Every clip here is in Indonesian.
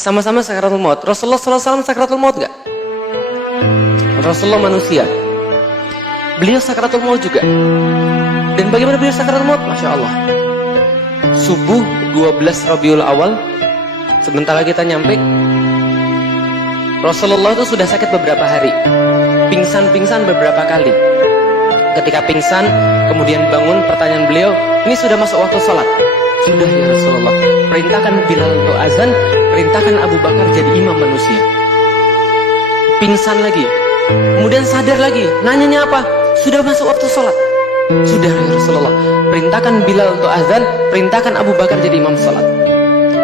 Sama-sama sakaratul maut. Rasulullah SAW sakaratul maut nggak? Rasulullah manusia. Beliau sakaratul maut juga. Dan bagaimana beliau sakaratul maut? Masya Allah. Subuh 12 Rabiul Awal, sebentar lagi kita nyampe. Rasulullah itu sudah sakit beberapa hari. Pingsan-pingsan beberapa kali. Ketika pingsan, kemudian bangun, pertanyaan beliau, ini sudah masuk waktu sholat. Sudah ya Rasulullah. Perintahkan Bilal untuk azan, perintahkan Abu Bakar jadi imam manusia. Pingsan lagi. Kemudian sadar lagi. Nanyanya apa? Sudah masuk waktu sholat. Sudah ya Rasulullah. Perintahkan Bilal untuk azan, perintahkan Abu Bakar jadi imam sholat.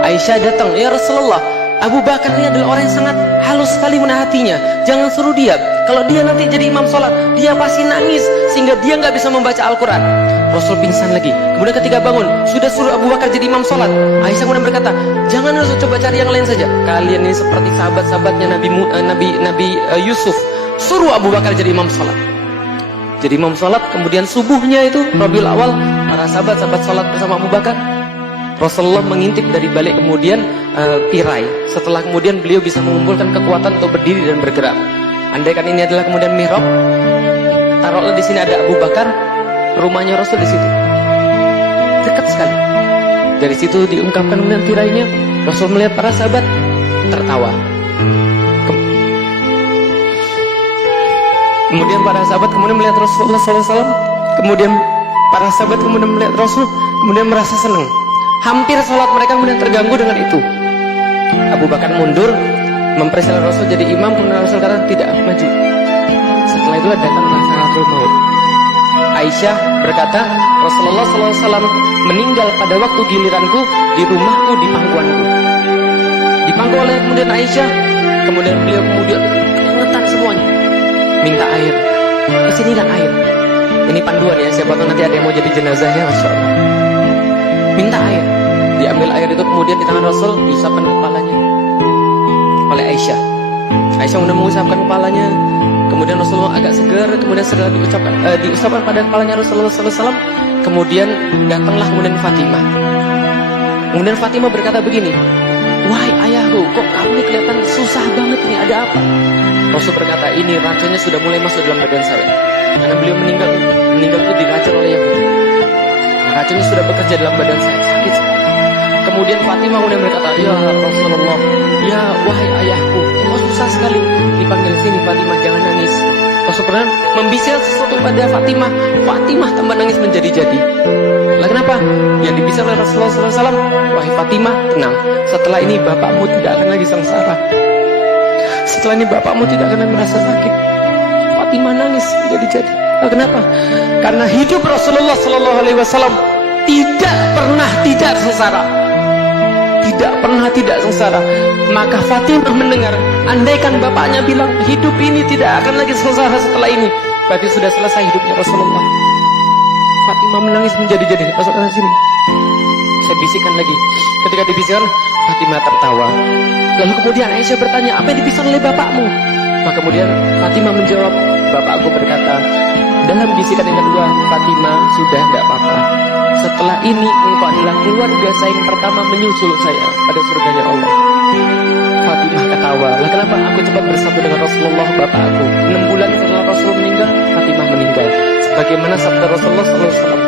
Aisyah datang, ya Rasulullah, Abu Bakar ini adalah orang yang sangat halus sekali menahatinya. Jangan suruh dia. Kalau dia nanti jadi imam sholat, dia pasti nangis sehingga dia nggak bisa membaca Al-Quran. Rasul pingsan lagi. Kemudian ketika bangun, sudah suruh Abu Bakar jadi imam sholat. Aisyah kemudian berkata, jangan Rasul, coba cari yang lain saja. Kalian ini seperti sahabat-sahabatnya Nabi Yusuf. Suruh Abu Bakar jadi imam sholat. Jadi imam sholat. Kemudian subuhnya itu Rabiul Awal, para sahabat sholat bersama Abu Bakar. Rasulullah mengintip dari balik kemudian tirai. Setelah kemudian beliau bisa mengumpulkan kekuatan untuk berdiri dan bergerak. Andaikan ini adalah kemudian mihrab, taruhlah di sini ada Abu Bakar, rumahnya Rasul di situ, dekat sekali. Dari situ diungkapkan kemudian tirainya. Rasul melihat para sahabat tertawa. Kemudian para sahabat kemudian melihat Rasulullah SAW. Kemudian para sahabat kemudian melihat Rasul, kemudian merasa senang. Hampir sholat mereka kemudian terganggu dengan itu. Abu Bakar mundur, mempersilahkan Rasul jadi imam. Kemudian Rasul kata tidak, maju. Setelah itu datanglah sakaratul maut. Aisyah berkata, Rasulullah SAW meninggal pada waktu giliranku di rumahku, di pangkuanku. Dipangku oleh kemudian Aisyah. Kemudian beliau kemudian keringetan semuanya, minta air. Kesinilah air. Ini panduan ya, siapa tahu nanti ada yang mau jadi jenazah ya, Masya Allah. Minta air. Diambil air itu kemudian di tangan Rasul, diusapkan kepalanya oleh Aisyah. Aisyah kemudian mengusapkan kepalanya. Kemudian Rasulullah agak segar. Kemudian setelah diusapkan pada kepalanya Rasulullah SAW, kemudian datanglah kemudian Fatimah. Kemudian Fatimah berkata begini, wahai ayahku, kok kamu ini kelihatan susah banget nih, ada apa? Rasul berkata, ini racunnya sudah mulai masuk dalam badan saya. Karena beliau meninggal itu diracun oleh Yahudi. Racunnya sudah bekerja dalam badan saya, sakit sekali. Kemudian Fatimah kemudian berkata, ya Rasulullah, ya wahai ayahku, kok susah sekali. Dipanggil sini, Fatimah, jangan nangis. Rasul pernah membisik sesuatu pada Fatimah. Fatimah tambah nangis menjadi-jadi. Lah kenapa? Yang dibisik oleh Rasulullah SAW, wahai Fatimah, tenang. Setelah ini bapakmu tidak akan lagi sengsara. Setelah ini bapakmu tidak akan merasa sakit. Fatimah nangis menjadi-jadi. Lah kenapa? Karena hidup Rasulullah SAW tidak pernah tidak sengsara. Tidak pernah tidak sengsara. Maka Fatimah mendengar, andaikan bapaknya bilang hidup ini tidak akan lagi sengsara setelah ini, berarti sudah selesai hidupnya Rasulullah. Fatimah menangis menjadi-jadi. Rasulullah sini, saya bisikan lagi. Ketika dibisikkan, Fatimah tertawa. Lalu kemudian Aisyah bertanya, apa yang dibisikkan oleh bapakmu? Maka kemudian Fatimah menjawab, bapakku berkata, dalam bisikan yang kedua, Fatimah, sudah tidak apa-apa. Setelah ini engkau adalah keluarga saya yang pertama menyusul saya pada surganya Allah. Fatimah ketawa. Lah kenapa aku cepat bersatu dengan Rasulullah bapakku? 6 bulan setelah Rasulullah meninggal, Fatimah meninggal. Sebagaimana sabda Rasulullah SAW.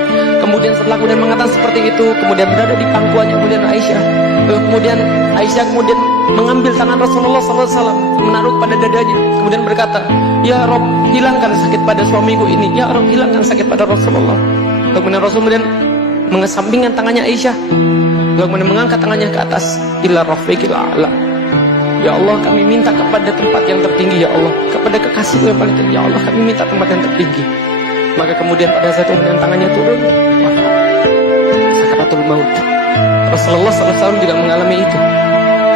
Kemudian setelah kemudian mengatakan seperti itu, kemudian berada di pangkuannya kemudian Aisyah. Kemudian Aisyah kemudian mengambil tangan Rasulullah SAW, menaruh pada dadanya, kemudian berkata, ya Rob, hilangkan sakit pada suamiku ini. Ya Rob, hilangkan sakit pada Rasulullah. Kemudian Rasul kemudian mengesampingkan tangannya Aisyah, kemudian mengangkat tangannya ke atas, ila rafiqil a'la. Ya Allah, kami minta kepada tempat yang tertinggi, ya Allah, kepada kekasihmu yang paling tinggi, ya Allah, kami minta tempat yang tertinggi. Maka kemudian pada saat kemudian tangannya turun, wafat, sakaratul maut. Rasulullah SAW juga mengalami itu.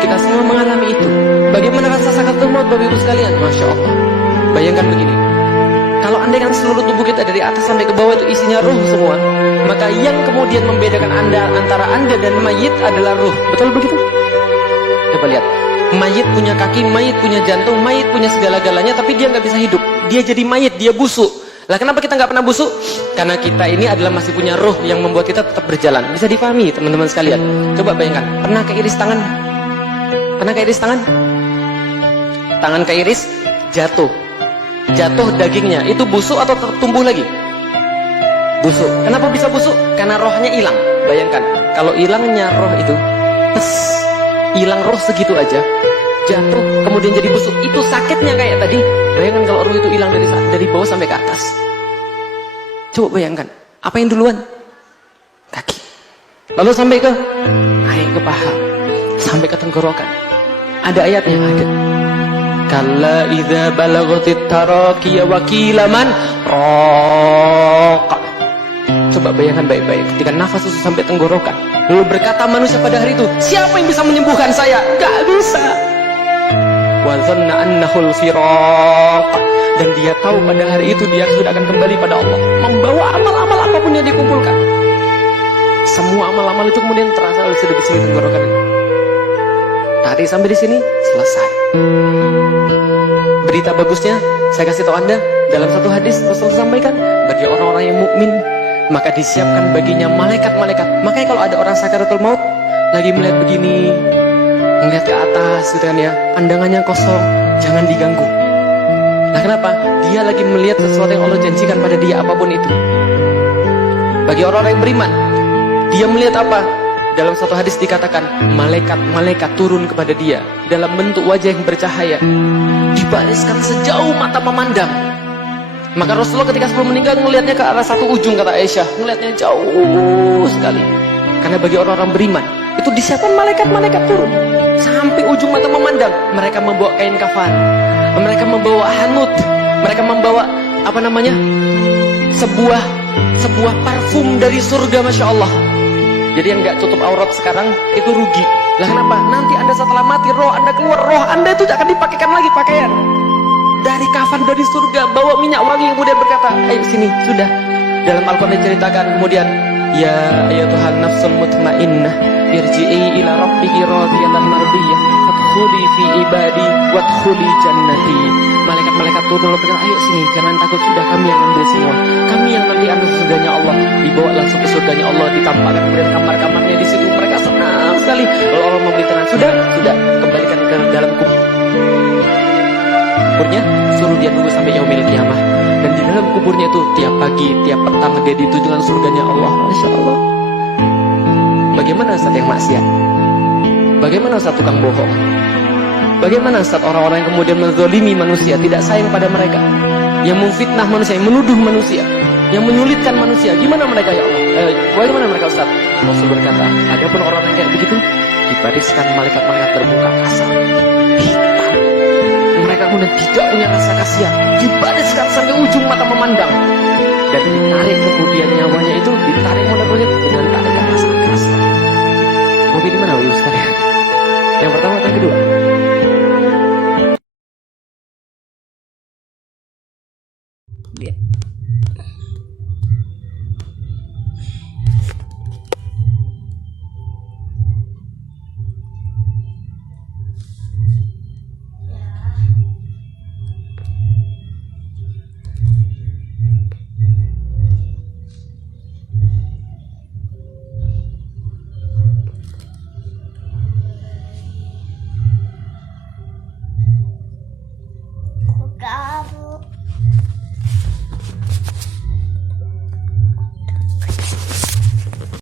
Kita semua mengalami itu. Bagaimana rasa sakaratul maut, Bapak Ibu sekalian? Masya Allah. Bayangkan begini, kalau andaikan seluruh tubuh kita dari atas sampai ke bawah itu isinya ruh semua, maka yang kemudian membedakan antara anda dan mayit adalah ruh. Betul begitu? Coba lihat, mayit punya kaki, mayit punya jantung, mayit punya segala-galanya, tapi dia nggak bisa hidup. Dia jadi mayit, dia busuk. Lah kenapa kita nggak pernah busuk? Karena kita ini adalah masih punya ruh yang membuat kita tetap berjalan. Bisa dipahami teman-teman sekalian? Coba bayangkan, pernah keiris tangan? Pernah keiris tangan? Tangan keiris, jatuh dagingnya. Itu busuk atau tetap tumbuh lagi? Busuk. Kenapa bisa busuk? Karena rohnya hilang. Bayangkan, kalau hilangnya roh itu, hilang roh segitu aja, jatuh kemudian jadi busuk. Itu sakitnya kayak tadi. Bayangkan kalau roh itu hilang dari bawah sampai ke atas. Coba bayangkan, apa yang duluan? Kaki. Lalu sampai ke naik ke paha, sampai ke tenggorokan. Ada ayatnya, ada. Kalla idza balaghatit taraqiya wa qila man raqa. Coba bayangkan baik-baik, ketika nafas itu sampai tenggorokan, lalu berkata manusia pada hari itu, siapa yang bisa menyembuhkan saya? Gak bisa. Wa dhanna annahul firaq. Dan dia tahu pada hari itu dia sudah akan kembali pada Allah, membawa amal-amal apapun yang dikumpulkan. Semua amal-amal itu kemudian terasa oleh sudah di tenggorokan itu. Tadi sampai di sini selesai. Berita bagusnya saya kasih tahu Anda, dalam satu hadis Rasul sampaikan, bagi orang-orang yang mukmin maka disiapkan baginya malaikat-malaikat. Makanya kalau ada orang sakaratul maut lagi melihat begini, melihat ke atas gitu kan ya, pandangannya kosong, jangan diganggu. Nah kenapa? Dia lagi melihat sesuatu yang Allah janjikan pada dia, apapun itu. Bagi orang-orang yang beriman, dia melihat apa? Dalam satu hadis dikatakan, malaikat turun kepada dia dalam bentuk wajah yang bercahaya, dibariskan sejauh mata memandang. Maka Rasulullah ketika sebelum meninggal melihatnya ke arah satu ujung, kata Aisyah, melihatnya jauh sekali. Karena bagi orang-orang beriman itu disiapkan malaikat turun sampai ujung mata memandang. Mereka membawa kain kafan, mereka membawa hanut, mereka membawa sebuah parfum dari surga, masya Allah. Jadi yang nggak tutup aurat sekarang itu rugi. Lah kenapa? Nanti Anda setelah mati, roh Anda keluar, roh Anda itu akan dipakaikan lagi pakaian dari kafan dari surga, bawa minyak wangi, kemudian berkata, ayo sini, sudah. Dalam Al-Quran diceritakan kemudian, ya ayyatuhan nafsul mutmainnah irji'i ila rabbiki radiyatan mardiyah fadkhuli fi ibadi wadkhuli jannati. Malaikat-malaikat turun lalu berkata, ayo sini, jangan takut, sudah kami yang ambil semua, kami yang nanti akan surganya Allah. Dibawa langsung ke surganya Allah, ditampakkan kemudian kamar-kamarnya di situ. Mereka senang sekali. Lalu Allah memberitakan, sudah, kembalikan ke dalam kuburnya, suruh dia nunggu sampai yaumil kiamah. Dan di dalam kuburnya itu tiap pagi, tiap petang dia dituju dengan surganya Allah. Masya Allah. Bagaimana Ustaz yang maksiat? Bagaimana Ustaz tukang bohong? Bagaimana Ustaz orang-orang yang kemudian menzalimi manusia, tidak sayang pada mereka, yang memfitnah manusia, yang menuduh manusia, yang menyulitkan manusia? Gimana mereka ya Allah? Bagaimana mereka Ustaz? Rasul berkata, adapun orang yang kayak begitu dibariskan malaikat-malaikat bermuka kasar, hitam. Mereka kemudian tidak punya rasa kasihan, dibariskan sampai ujung mata memandang, dan ditarik kemudian nyawanya itu, ditarik oleh